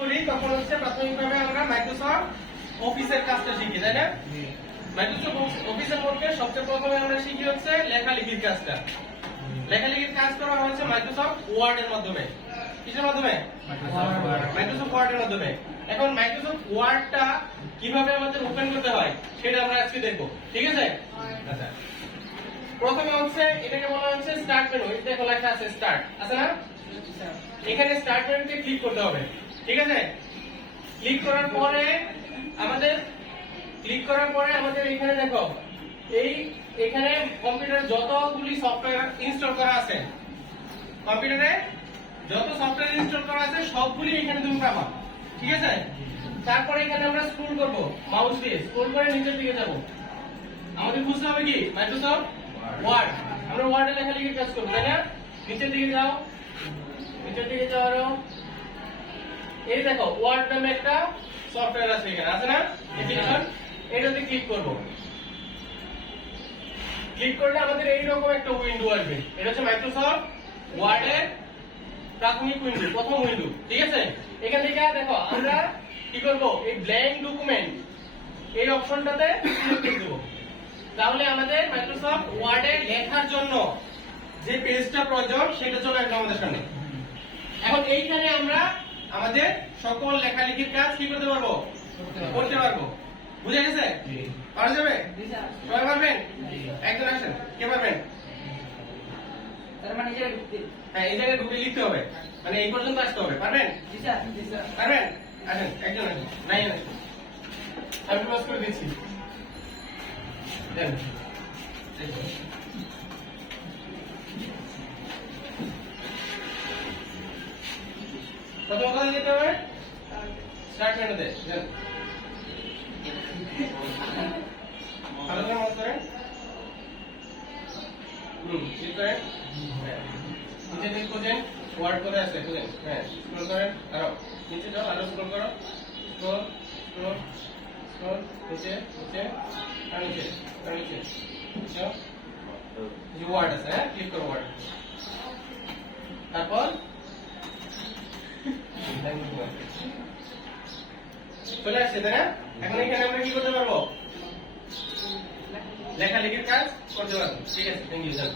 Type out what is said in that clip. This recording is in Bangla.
করি তখন হচ্ছে প্রাথমিকভাবে আমরা মাইক্রোসফট অফিসের কাজটা শিখি, তাই না? মাইক্রোসফট অফিসের মধ্যে সবচেয়ে প্রথমে আমরা শিখি হচ্ছে লেখালেখির কাজটা। লেখালেখির কাজ করা হচ্ছে মাইক্রোসফট ওয়ার্ড এর মাধ্যমে। কিসের মাধ্যমে? মাইক্রোসফট ওয়ার্ড এর মাধ্যমে। এখন মাইক্রোসফট ওয়ার্ডটা কিভাবে আমাদের ওপেন করতে হয় সেটা আমরা আজকে দেখব, ঠিক আছে? আচ্ছা, প্রথমে হচ্ছে এটাকে বলা হচ্ছে স্টার্ট মেনু। এই দেখো লেখা আছে স্টার্ট, আছে না? এখানে স্টার্ট মেনুতে ক্লিক করতে হবে, ঠিক আছে? ক্লিক করার পরে আমাদের এখানে দেখো এখানে কম্পিউটারে যতগুলি সফটওয়্যার ইনস্টল করা আছে, কম্পিউটারে যত সফটওয়্যার ইনস্টল করা আছে সবগুলি এখানে তুমি পাবা, ঠিক আছে? তারপরে এখানে আমরা স্ক্রল করব, মাউস দিয়ে স্ক্রল করে নিচের দিকে যাব। আমাদের বুঝতে হবে কি মাইক্রোসফট ওয়ার্ড। আমরা ওয়ার্ডে লেখালেখির কাজ করব, তাই না? নিচের দিকে যাও, নিচের দিকে যাও। এই দেখো ওয়ার্ড নামে একটা সফটওয়্যার আছে এখানে, আছে না? অ্যাপ্লিকেশন, এটাতে ক্লিক করব। ক্লিক করলে আমাদের এইরকম একটা উইন্ডো আসবে। এটা হচ্ছে মাইক্রোসফট ওয়ার্ডের প্রাথমিক উইন্ডো, প্রথম উইন্ডো, ঠিক আছে? এখান থেকে দেখো আমরা কি করব, এই ব্ল্যাঙ্ক ডকুমেন্ট এই অপশনটাতে ক্লিক করে দেব। তাহলে আমাদের মাইক্রোসফট ওয়ার্ডে লেখার জন্য যে পেজটা প্রয়োজন সেটা চলে আসবে আমাদের সামনে। এখন এইখানে আমরা আমাদের সকল লেখালেখির কাজ কি করতে পারবো, করতে পারবো। বুঝে গেছে? পারা যাবে? সবাই পারবেন? একজন আসেন, কে পারবেন? হ্যাঁ, এই জায়গায় ঢুকে লিখতে হবে, মানে এই পর্যন্ত আসতে হবে। পারবেন? পারবেন? আসেন, একজন আসেন, নাই আসেন, আমি ক্লোজ করে দিচ্ছি। দেন প্রথম কথা যেতে হবে স্টার্ট মেনুতে। ভালো করে মত করেন, ক্লিক করেন, নিচে দিকে খুঁজেন ওয়ার্ড কোথায় আছে খুঁজেন, হ্যাঁ স্ক্রল করেন, আরো নিচে যাও, আরো স্ক্রল করো, স্ক্রল স্ক্রল স্ক্রল, নিচে নিচে আর নিচে আর নিচে যাও, যে ওয়ার্ড আছে, হ্যাঁ ক্লিক করো ওয়ার্ড। তারপর চলে আসছে, তাই না? এখন এখানে আমরা কি করতে পারবো, লেখালেখির কাজ করতে পারবো, ঠিক আছে? Thank you sir.